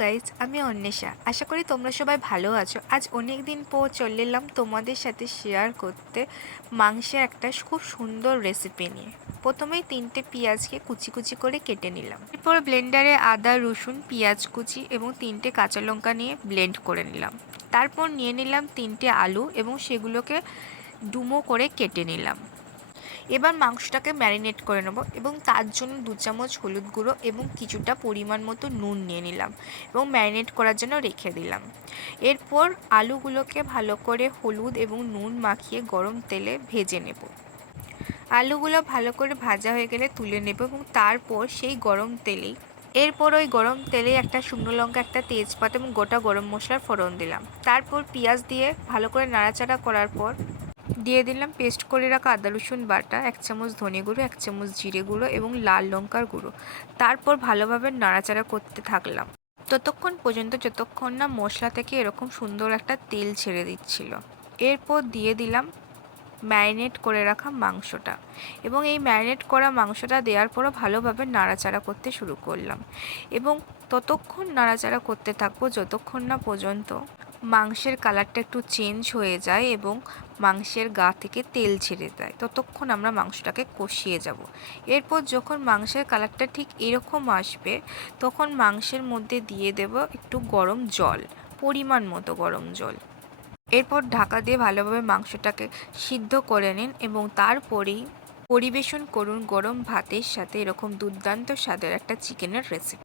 Guys, আমি অন্বেষা। আশা করি তোমরা সবাই ভালো আছো। আজ অনেক দিন পর চলে এলাম তোমাদের সাথে শেয়ার করতে মাংসের একটা খুব সুন্দর রেসিপি নিয়ে। প্রথমেই 3টে পেঁয়াজকে কুচি কুচি করে কেটে নিলাম। এরপর ব্লেন্ডারে আদা, রসুন, পেঁয়াজ কুচি এবং 3টে কাঁচা লঙ্কা নিয়ে ব্লেন্ড করে নিলাম। তারপর নিয়ে নিলাম 3টে আলু এবং সেগুলোকে ডুমো করে কেটে নিলাম। এবার মাংসটাকে ম্যারিনেট করে নেব এবং তার জন্য 2 চামচ হলুদ গুঁড়ো এবং কিছুটা পরিমাণ মতো নুন নিয়ে নিলাম এবং ম্যারিনেট করার জন্য রেখে দিলাম। এরপর আলুগুলোকে ভালো করে হলুদ এবং নুন মাখিয়ে গরম তেলে ভেজে নেব। আলুগুলো ভালো করে ভাজা হয়ে গেলে তুলে নেব এবং তারপর সেই গরম তেলেই ওই গরম তেলে একটা শুকনো লঙ্কা, একটা তেজপাতা এবং গোটা গরম মশলার ফোড়ন দিলাম। তারপর পেঁয়াজ দিয়ে ভালো করে নাড়াচাড়া করার পর দিয়ে দিলাম পেস্ট করে রাখা আদা রসুন বাটা, 1 চামচ ধনে গুঁড়ো, 1 চামচ জিরে গুঁড়ো এবং লাল লঙ্কার গুঁড়ো। তারপর ভালোভাবে নাড়াচাড়া করতে থাকলাম ততক্ষণ পর্যন্ত যতক্ষণ না মশলা থেকে এরকম সুন্দর একটা তেল ছেড়ে দিচ্ছিল। এরপর দিয়ে দিলাম ম্যারিনেট করে রাখা মাংসটা এবং এই ম্যারিনেট করা মাংসটা দেওয়ার পরও ভালোভাবে নাড়াচাড়া করতে শুরু করলাম এবং ততক্ষণ নাড়াচাড়া করতে থাকবো যতক্ষণ না পর্যন্ত মাংসের কালারটা একটু চেঞ্জ হয়ে যায় এবং মাংসের গা থেকে তেল ছেড়ে দেয়। ততক্ষণ আমরা মাংসটাকে কষিয়ে যাব। এরপর যখন মাংসের কালারটা ঠিক এরকম আসবে তখন মাংসের মধ্যে দিয়ে দেব একটু গরম জল, পরিমাণ মতো গরম জল। এরপর ঢাকা দিয়ে ভালোভাবে মাংসটাকে সিদ্ধ করে নিন এবং তারপরেই পরিবেশন করুন গরম ভাতের সাথে এরকম দুর্দান্ত স্বাদের একটা চিকেনের রেসিপি।